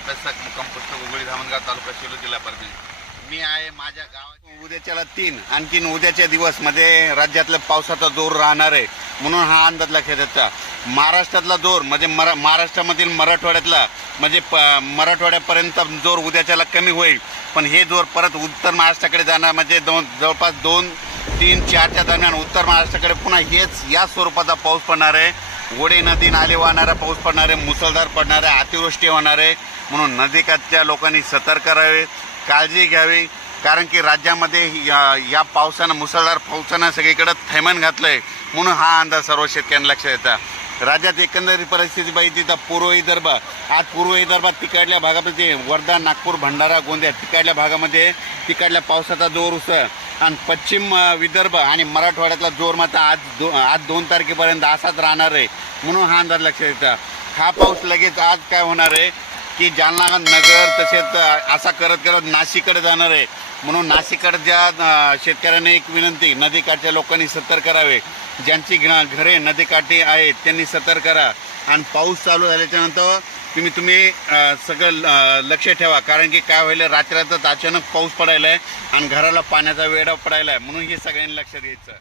अभ्यासक मुक्काम पोस्ट उघडी धामणगाव तालुका शेलू जिल्हा परभणी. मी आहे माझ्या गावात. उद्याच्याला तीन आणखीन उद्याच्या दिवसमध्ये राज्यातला पावसाचा जोर राहणार आहे. म्हणून हा अंदाज लक्षात महाराष्ट्रातला जोर म्हणजे मरा महाराष्ट्रामधील मराठवाड्यातला म्हणजे प मराठवाड्यापर्यंत जोर उद्याच्याला कमी होईल. पण हे जोर परत उत्तर महाराष्ट्राकडे जाणार म्हणजे दोन जवळपास दोन तीन चारच्या दरम्यान उत्तर महाराष्ट्राकडे पुन्हा हेच या स्वरूपाचा पाऊस पडणार आहे. ओढे नदी नाले वाहणारा पाऊस पडणार आहे मुसळधार पडणार आहे अतिवृष्टी होणार आहे म्हणून नदीकाठच्या लोकांनी सतर्क राहावे काळजी घ्यावी कारण की राज्यामध्ये या या पावसानं मुसळधार पावसानं सगळीकडं थैमान घातलं आहे म्हणून हा अंदाज सर्व शेतकऱ्यांना लक्षात येतात राज्यात एकंदरीत परिस्थिती पाहिजे तर पूर्व विदर्भ आज पूर्व विदर्भात तिकडल्या भागामध्ये वर्धा नागपूर भंडारा गोंदिया तिकडल्या भागामध्ये तिकडल्या पावसाचा जोर उसळ. आणि पश्चिम विदर्भ आणि मराठवाड्यातला जोर मात्र आज दो आज दोन तारखेपर्यंत असाच राहणार आहे. म्हणून हा अंदाज लक्षात येतात हा पाऊस लगेच आज काय होणार आहे? की जालना नगर तसेच असा करत करत नाशिककडे जाणार आहे. म्हणून नाशिककडच्या शेतकऱ्यांनी शेतकऱ्यांना एक विनंती नदीकाठच्या लोकांनी सतर्क करावे ज्यांची घ- घरे नदीकाठी आहेत त्यांनी सतर्क करा आणि पाऊस चालू झाल्याच्यानंतर तुम्ही तुम्ही सगळं लक्ष ठेवा. कारण की काय व्हायला रात्रातच अचानक पाऊस पडायला आहे आणि घराला पाण्याचा वेढा पडायला आहे म्हणून हे सगळ्यांनी लक्षात घ्यायचं